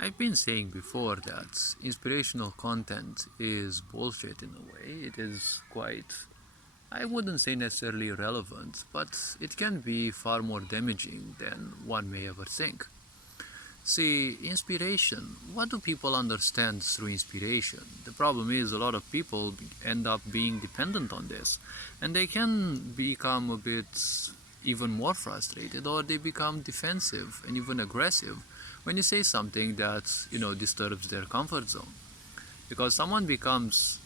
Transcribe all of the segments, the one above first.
I've been saying before that inspirational content is bullshit in a way. It is quite, I wouldn't say necessarily irrelevant, but it can be far more damaging than one may ever think. See, inspiration, what do people understand through inspiration? The problem is a lot of people end up being dependent on this, and they can become a bit even more frustrated, or they become defensive and even aggressive when you say something that, disturbs their comfort zone. Because someone becomes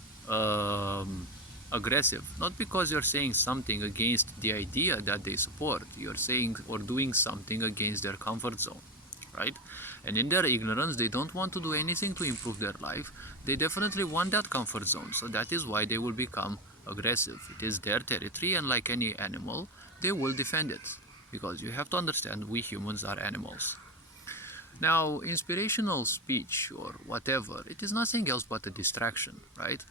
aggressive, not because you're saying something against the idea that they support, you're saying or doing something against their comfort zone, right? And in their ignorance, they don't want to do anything to improve their life. They definitely want that comfort zone. So that is why they will become aggressive. It is their territory, and like any animal, they will defend it. Because you have to understand, we humans are animals. Now, inspirational speech or whatever, it is nothing else but a distraction, right?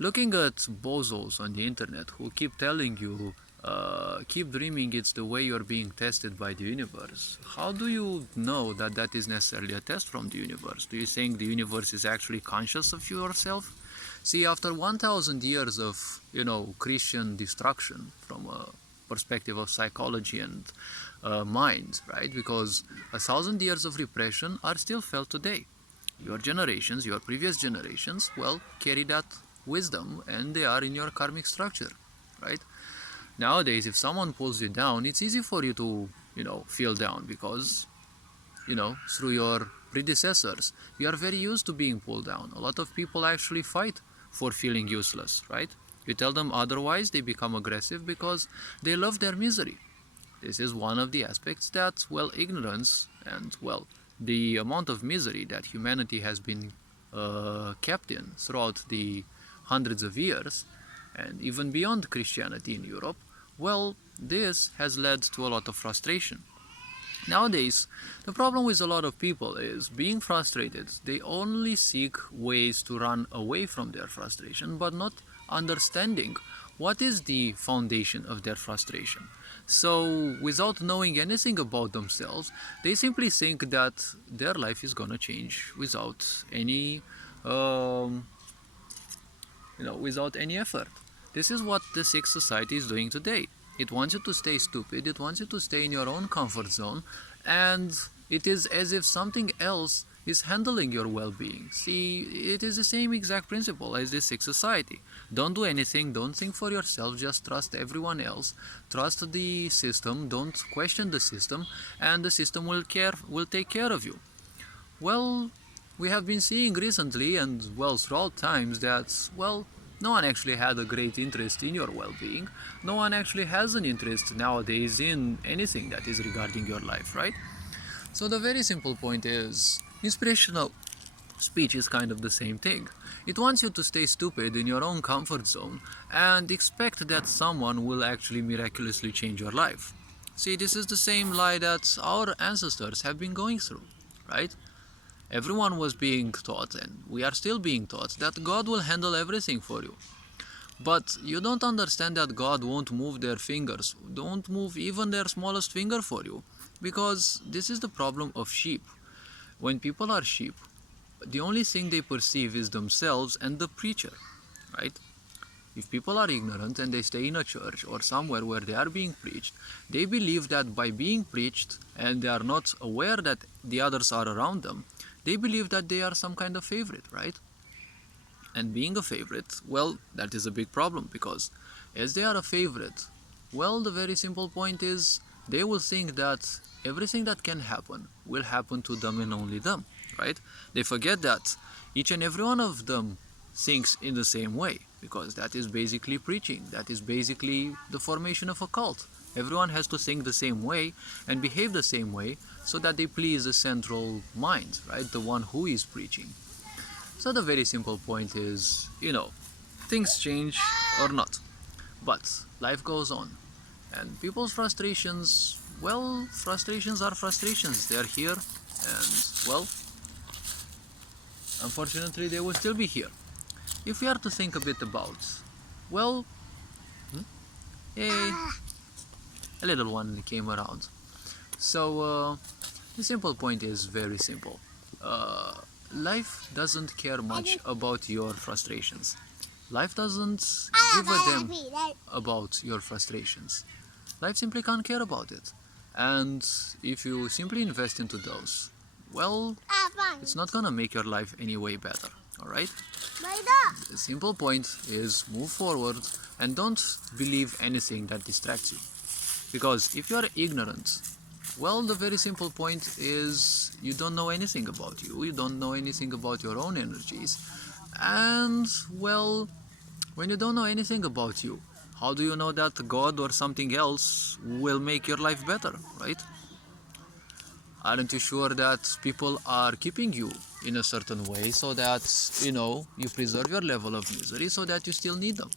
Looking at bozos on the internet who keep telling you, keep dreaming it's the way you're being tested by the universe. How do you know that that is necessarily a test from the universe? Do you think the universe is actually conscious of yourself? See, after 1,000 years of, Christian destruction from a perspective of psychology and mind, right? Because 1,000 years of repression are still felt today. Your generations, your previous generations, well, carry that wisdom, and they are in your karmic structure, right? Nowadays, if someone pulls you down, it's easy for you to, feel down because, through your predecessors, you are very used to being pulled down. A lot of people actually fight for feeling useless, right? You tell them otherwise, they become aggressive because they love their misery. This is one of the aspects that, well, ignorance and, well, the amount of misery that humanity has been kept in throughout the hundreds of years, and even beyond Christianity in Europe, well, this has led to a lot of frustration. Nowadays, the problem with a lot of people is being frustrated. They only seek ways to run away from their frustration, but not understanding what is the foundation of their frustration. So, without knowing anything about themselves, they simply think that their life is gonna change without any without any effort. This is what the sick society is doing today. It wants you to stay stupid, it wants you to stay in your own comfort zone, and it is as if something else is handling your well-being. See, it is the same exact principle as this sick society. Don't do anything, don't think for yourself, just trust everyone else, trust the system, don't question the system, and the system will take care of you. Well, we have been seeing recently and, well, throughout times that, well, no one actually had a great interest in your well-being. No one actually has an interest nowadays in anything that is regarding your life, right? So the very simple point is, inspirational speech is kind of the same thing. It wants you to stay stupid in your own comfort zone and expect that someone will actually miraculously change your life. See, this is the same lie that our ancestors have been going through, right? Everyone was being taught, and we are still being taught, that God will handle everything for you. But you don't understand that God won't move their fingers, don't move even their smallest finger for you. Because this is the problem of sheep. When people are sheep, the only thing they perceive is themselves and the preacher, right? If people are ignorant and they stay in a church or somewhere where they are being preached, they believe that by being preached and they are not aware that the others are around them, they believe that they are some kind of favorite, right? And being a favorite, well, that is a big problem because as they are a favorite, well, the very simple point is they will think that everything that can happen will happen to them and only them, right? They forget that each and every one of them thinks in the same way because that is basically preaching. That is basically the formation of a cult. Everyone has to think the same way and behave the same way so that they please the central mind, right? The one who is preaching. So the very simple point is, things change or not. But life goes on. And people's frustrations, well, frustrations are frustrations. They are here and, well, unfortunately they will still be here. If we are to think a bit about, well, a little one came around. So the simple point is very simple. uh, life doesn't care much about your frustrations. Life doesn't give a damn about your frustrations. Life simply can't care about it. And if you simply invest into those, well, it's not gonna make your life any way better, alright? The simple point is move forward and don't believe anything that distracts you. Because if you are ignorant, well, the very simple point is you don't know anything about you don't know anything about your own energies, and well, when you don't know anything about you, how do you know that God or something else will make your life better, right? Aren't you sure that people are keeping you in a certain way so that, you preserve your level of misery so that you still need them,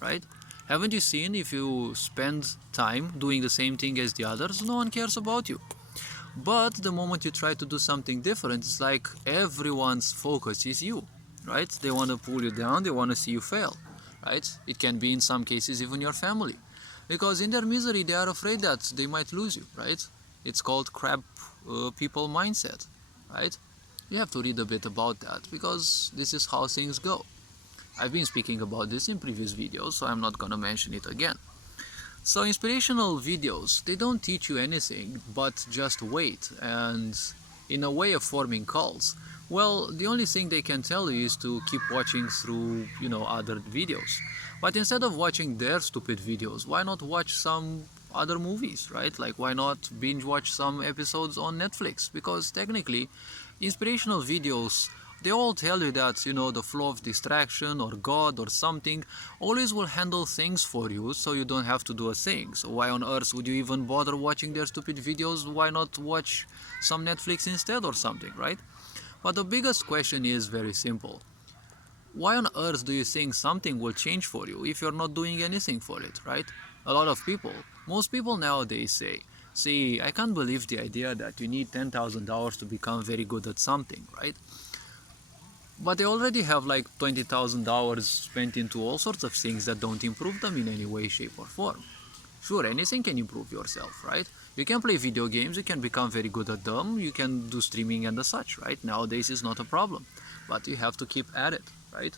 right? Haven't you seen if you spend time doing the same thing as the others, no one cares about you. But the moment you try to do something different, it's like everyone's focus is you, right? They want to pull you down, they want to see you fail, right? It can be in some cases even your family. Because in their misery, they are afraid that they might lose you, right? It's called crab people mindset, right? You have to read a bit about that because this is how things go. I've been speaking about this in previous videos, so I'm not gonna mention it again. So inspirational videos, they don't teach you anything but just wait, and in a way of forming cults, well, the only thing they can tell you is to keep watching through, other videos. But instead of watching their stupid videos, why not watch some other movies, right? Like, why not binge watch some episodes on Netflix? Because technically, inspirational videos, they all tell you that, the flow of distraction or God or something always will handle things for you so you don't have to do a thing. So why on earth would you even bother watching their stupid videos? Why not watch some Netflix instead or something, right? But the biggest question is very simple. Why on earth do you think something will change for you if you're not doing anything for it, right? A lot of people, most people nowadays say, see, I can't believe the idea that you need $10,000 to become very good at something, right? But they already have like $20,000 spent into all sorts of things that don't improve them in any way, shape or form. Sure, anything can improve yourself, right? You can play video games, you can become very good at them, you can do streaming and the such, right? Nowadays is not a problem, but you have to keep at it, right?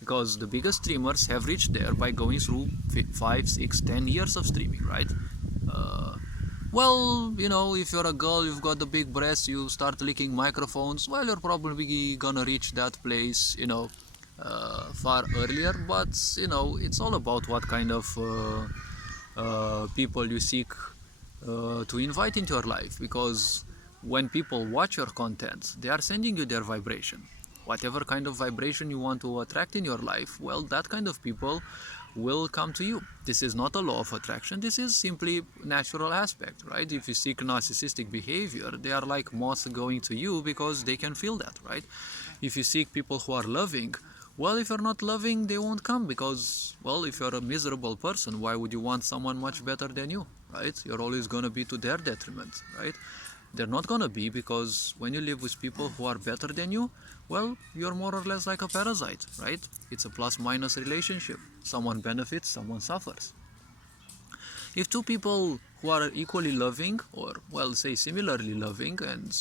Because the biggest streamers have reached there by going through 5, 6, 10 years of streaming, right? Well, if you're a girl, you've got the big breasts, you start licking microphones, well, you're probably gonna reach that place, far earlier. But, it's all about what kind of people you seek to invite into your life. Because when people watch your content, they are sending you their vibration. Whatever kind of vibration you want to attract in your life, well, that kind of people will come to you. This is not a law of attraction, this is simply natural aspect, right? If you seek narcissistic behavior, they are like moths going to you because they can feel that, right? If you seek people who are loving, well, if you're not loving, they won't come because, well, if you're a miserable person, why would you want someone much better than you, right? You're always gonna be to their detriment, right? They're not gonna be, because when you live with people who are better than you, well, you're more or less like a parasite, right? It's a plus-minus relationship. Someone benefits, someone suffers. If two people who are equally loving, or, well, say similarly loving and,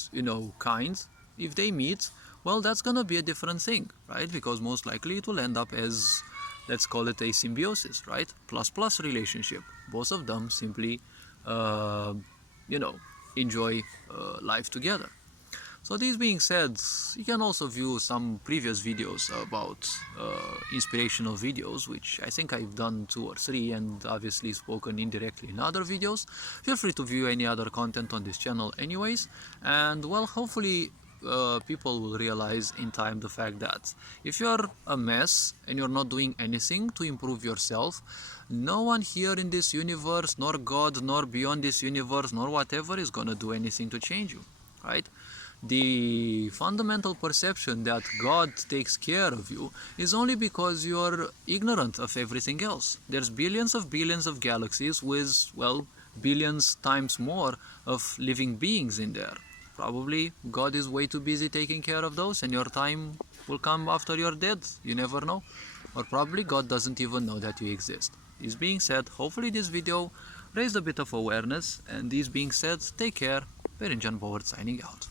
kind, if they meet, well, that's gonna be a different thing, right? Because most likely it will end up as, let's call it a symbiosis, right? Plus-plus relationship. Both of them simply, enjoy life together. So this being said, you can also view some previous videos about inspirational videos, which I think I've done 2 or 3 and obviously spoken indirectly in other videos. Feel free to view any other content on this channel anyways, and well, hopefully people will realize in time the fact that if you're a mess and you're not doing anything to improve yourself, no one here in this universe, nor God, nor beyond this universe, nor whatever, is gonna do anything to change you, right? The fundamental perception that God takes care of you is only because you're ignorant of everything else. There's billions of galaxies with, well, billions times more of living beings in there. Probably God is way too busy taking care of those, and your time will come after you're dead. You never know. Or probably God doesn't even know that you exist. This being said, hopefully this video raised a bit of awareness, and this being said, take care. John Boward signing out.